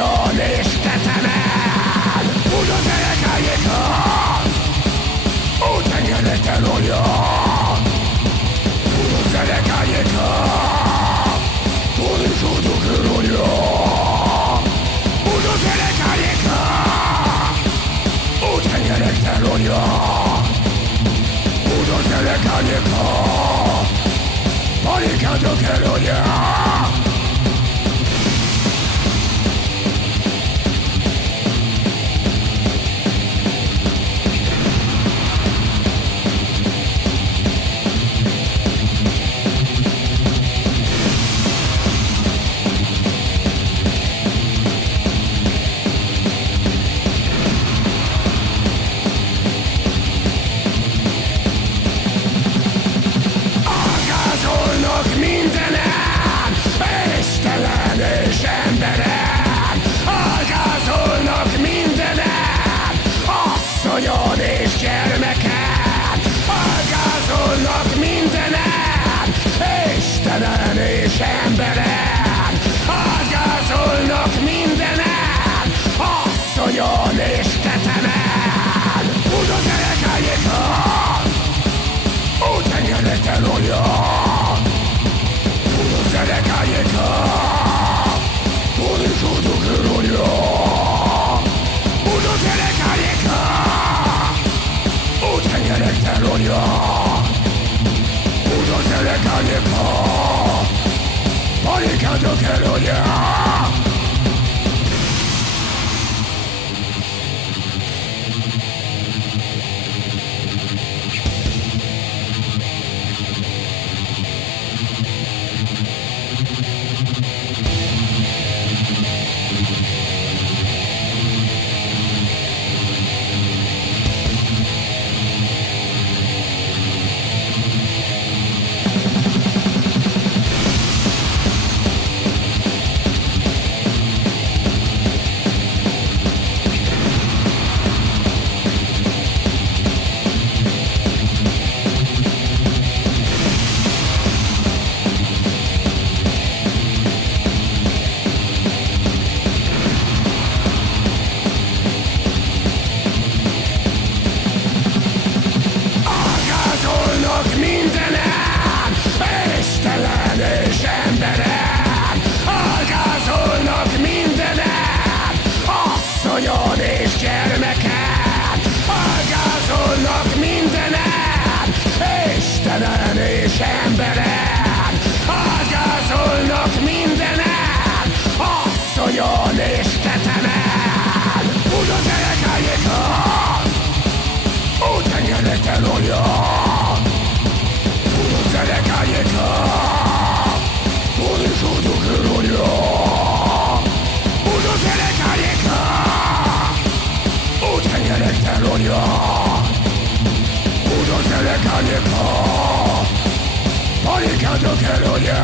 asszonyon és tetemen. Buda derekájéka, ó tengerek terolja. Buda derekájéka, tudjuk útok örolja. Buda derekájéka, ó tengerek terolja. Buda derekájéka, barikádok erolja. Mindenen, istelen és emberen, algázolnak mindenen, asszonyon és gyermeken, algázolnak mindenen, istenen és emberen, algázolnak mindenen, asszonyon és tetemen. Buda derekájéka, ó tengerek terolja. Derekájéka, tudjuk útok örolja. Buda derekájéka, ó tengerek terolja. Buda derekájéka, barikádok erolja. Mindenen, istelen és emberen, algázolnak mindenen, asszonyon és gyermeken, algázolnak mindenen, istenen és emberen, algázolnak mindenen, asszonyon és tetemen. Buda derekájéka, ó tengerek terolja. Derekájéka, tudjuk útok örolja. Buda derekájéka, ó tengerek terolja. Buda derekájéka, barikádok erolja.